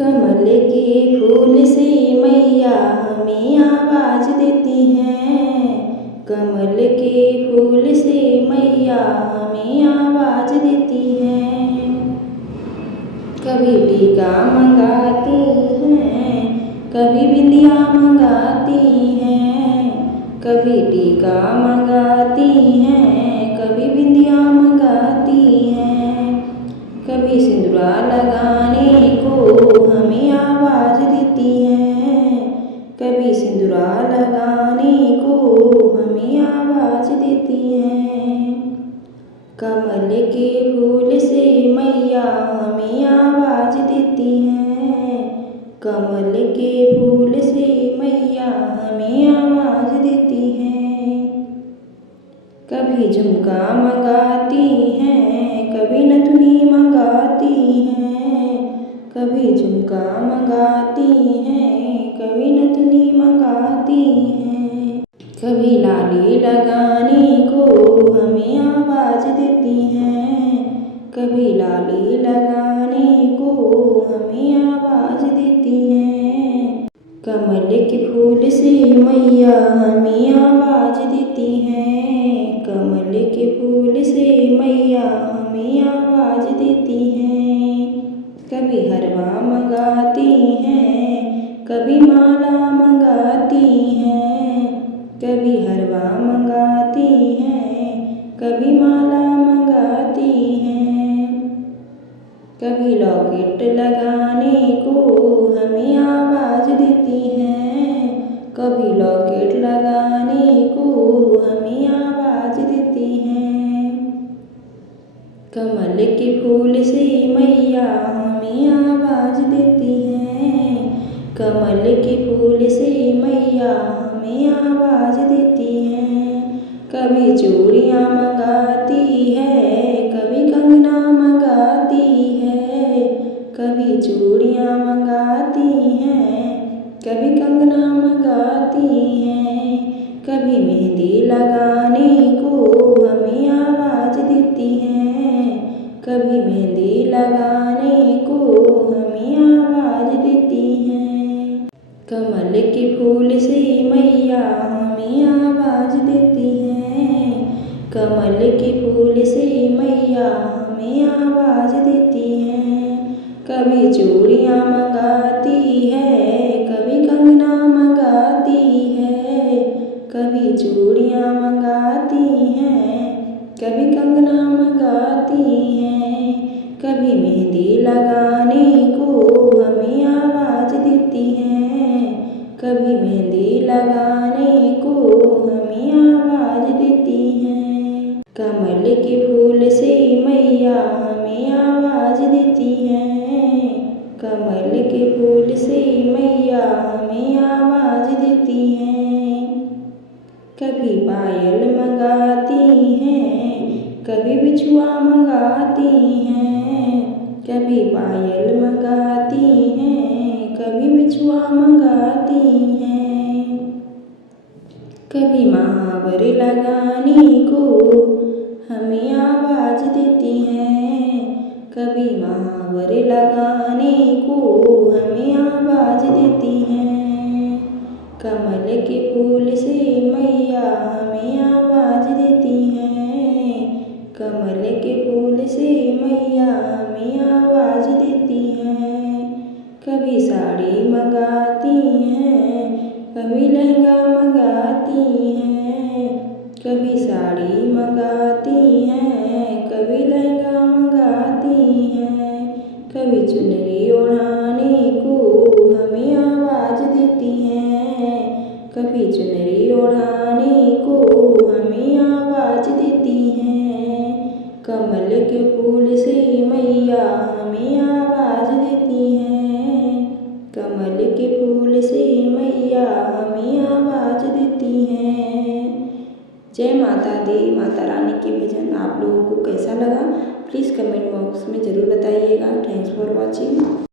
कमल के फूल से मैया हमें आवाज देती हैं। कमल के फूल से मैया हमें आवाज देती हैं। कभी टीका मंगाती हैं, कभी बिंदिया मंगाती हैं। कभी टीका मंगाती हैं, कभी बिंदिया मंगाती हैं। कभी सिंदूरा लगाने को हमें आवाज देती हैं। कभी सिंदूरा लगाने को हमें आवाज देती हैं। कमल के फूल से मैया हमें आवाज देती हैं। कमल के फूल से मैया हमें आवाज देती हैं। कभी झुमका मंगाती हैं, कभी नथुनी मंगाती हैं। कभी झुमका मंगाती हैं, कभी नथुनी मंगाती हैं। कभी लाली लगाने को हमें आवाज देती हैं। कभी लाली लगाने को हमें आवाज देती हैं। कमल के फूल से मैया हमें आवाज देती हैं। कमल के फूल से मैया हमें आवाज देती हैं। कभी हरवा मंगाती हैं, कभी माला मंगाती हैं। कभी हरवा मंगाती हैं, कभी माला मंगाती हैं। कभी लॉकेट लगाने को हमें आवाज देती हैं। कभी लॉकेट लगाने को हमें आवाज देती हैं। कमल के फूल से मैया हमें आवाज देती हैं। कमल के फूल से मैया हमें आवाज देती हैं। कभी चूड़ियाँ मंगाती है, कभी कंगना मंगाती है। कभी चूड़ियाँ मंगाती हैं, कभी कंगना मंगाती हैं। कभी मेहंदी लगाने को हमें आवाज देती हैं। कभी मेहंदी लगाने को हमें आवाज देती हैं। कमल के फूल से मैया हमें आवाज देती हैं। कमल के फूल से मैया हमें आवाज देती हैं। कभी चूड़ियाँ मंगाती है, कभी कंगना मंगाती है। कभी चूड़ियाँ मंगाती हैं, कभी कंगना मंगाती हैं। कभी मेहंदी लगाने को हमें आवाज देती हैं। कभी मेहंदी लगाने को हमें आवाज देती हैं। कमल के फूल से मैया हमें आवाज देती हैं। कमल के फूल से मैया हमें आवाज देती हैं। कभी पायल मंगाती हैं, कभी बिछुआ मंगाती हैं। कभी पायल मंगाती हैं, कभी बिछुआ मंगाती हैं। कभी महावर लगाने को हमें आवाज देती हैं। कभी महावर लगाने को हमें आवाज देती हैं। कमल के फूल से मैया हमें आवाज देती हैं। कमल के फूल से मैया हमें आवाज देती हैं। कभी साड़ी मंगाती हैं, कभी लहंगा मंगाती हैं। कभी साड़ी मंगाती हैं, कभी लहंगा मंगाती हैं। कभी चुनरी ओढ़ाने को हमें आवाज देती हैं। कभी चुनरी ओढ़ाने को हमें आवाज देती हैं। कमल के फूल से मैया हमें आवाज देती हैं। कमल के फूल से मैया हमें आवाज देती हैं। जय माता दी। माता रानी के भजन आप लोगों को कैसा लगा प्लीज़ कमेंट बॉक्स में ज़रूर बताइएगा। Thanks for watching.